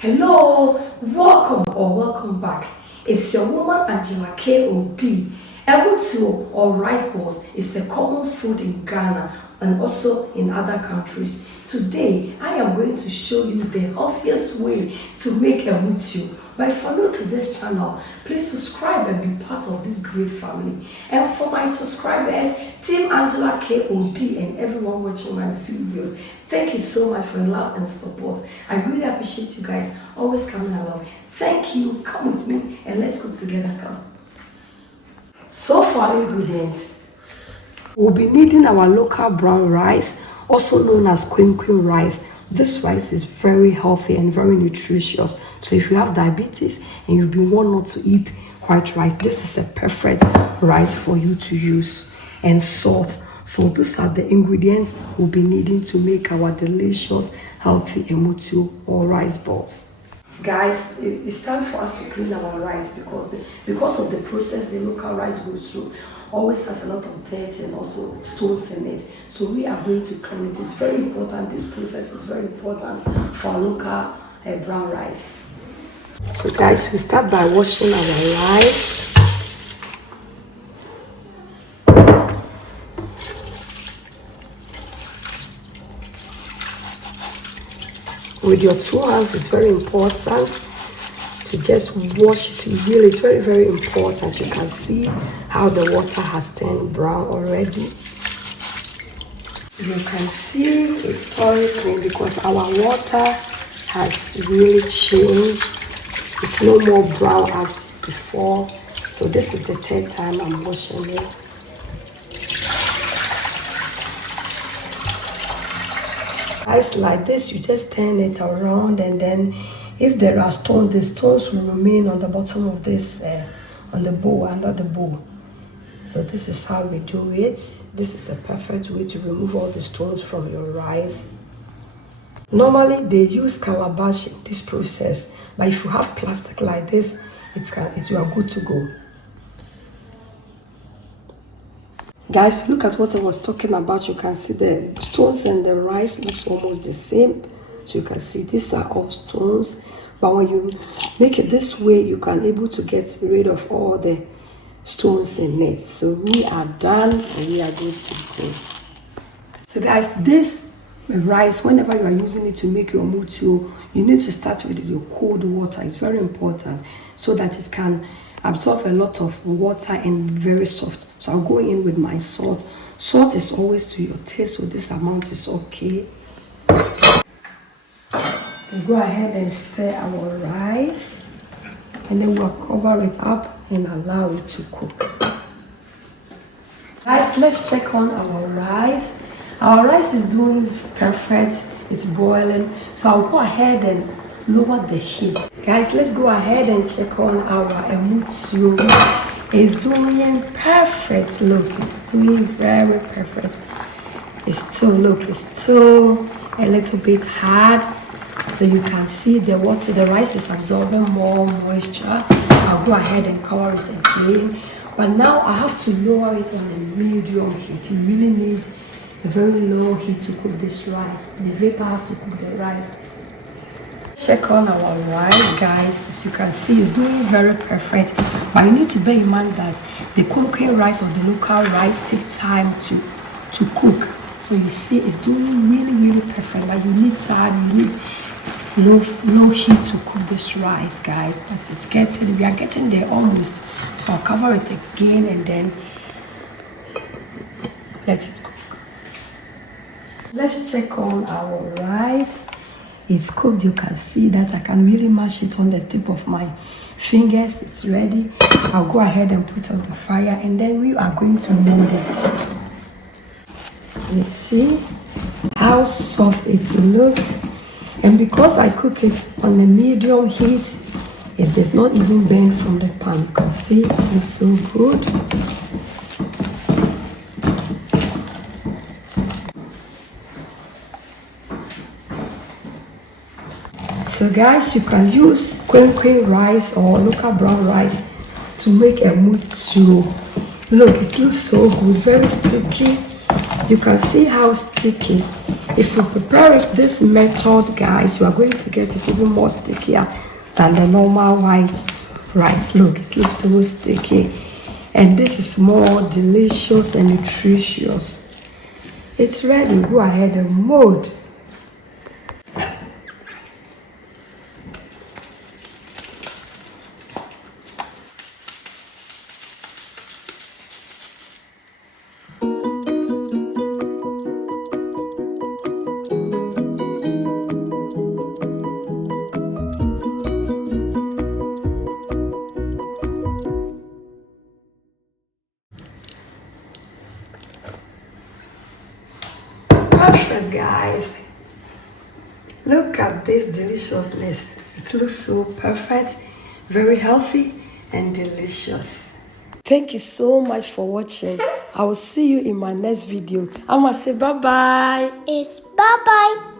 Hello, welcome back. It's your woman Angela K.O.D. Emotuo or rice balls is a common food in Ghana and also in other countries. Today, I am going to show you the obvious way to make emotuo. But if you're new to this channel, please subscribe and be part of this great family. And for my subscribers, Team Angela K.O.D. and everyone watching my videos, thank you so much for your love and support. I really appreciate you guys always coming along. Thank you. Come with me and let's cook together. Come. So for our ingredients, we'll be needing our local brown rice, also known as Kwenkwen rice. This rice is very healthy and very nutritious. So if you have diabetes and you've been wanting not to eat white rice, this is a perfect rice for you to use. And salt. So these are the ingredients we'll be needing to make our delicious, healthy emotuo or rice balls. Guys, it's time for us to clean our rice because of the process the local rice goes through always has a lot of dirt and also stones in it. So we are going to clean it. It's very important. This process is very important for our local brown rice. So guys, we start by washing our rice. With your 2 hands, it's very important to just wash it. Really, it's very, very important. You can see how the water has turned brown already. You can see it's very clean because our water has really changed. It's no more brown as before. So this is the 3rd time I'm washing it. Rice like this, you just turn it around, and then if there are stones, the stones will remain on the bottom of this, on the bowl, under the bowl. So this is how we do it. This is the perfect way to remove all the stones from your rice. Normally, they use calabash in this process, but if you have plastic like this, you are good to go. Guys, look at what I was talking about. You can see the stones and the rice looks almost the same. So you can see these are all stones. But when you make it this way, you can able to get rid of all the stones in it. So we are done and we are good to go. So guys, this rice, whenever you are using it to make your emotuo, you need to start with your cold water. It's very important so that it can absorb a lot of water and very soft. So I'll go in with my salt. Salt is always to your taste, so this amount is okay. We'll go ahead and stir our rice, and then we'll cover it up and allow it to cook. Guys, let's check on our rice. Our rice is doing perfect. It's boiling, so I'll go ahead and lower the heat. Guys, let's go ahead and check on our emotuo. It's doing perfect. Look, it's doing very perfect. It's still a little bit hard. So you can see the water, the rice is absorbing more moisture. I'll go ahead and cover it again. But now I have to lower it on a medium heat. You really need a very low heat to cook this rice. The vapor has to cook the rice. Check on our rice, guys. As you can see, it's doing very perfect. But you need to bear in mind that the Kwenkwen rice or the local rice takes time to cook. So you see, it's doing really, really perfect. But you need time, you need low heat to cook this rice, guys. But we are getting there almost. So I'll cover it again and then let it cook. Let's check on our rice. It's cooked. You can see that I can really mash it on the tip of my fingers. It's ready. I'll go ahead and put on the fire, and then we are going to mold it. You see how soft it looks, and because I cook it on a medium heat, it did not even burn from the pan. You can see it looks so good. So guys, you can use Kwenkwen rice or local brown rice to make emotuo. Look, it looks so good, very sticky. You can see how sticky. If you prepare it this method, guys, you are going to get it even more stickier than the normal white rice. Look, it looks so sticky. And this is more delicious and nutritious. It's ready. Go ahead and mold. Perfect, guys. Look at this deliciousness. It looks so perfect, very healthy and delicious. Thank you so much for watching. I will see you in my next video. I'm gonna say bye-bye. It's bye-bye.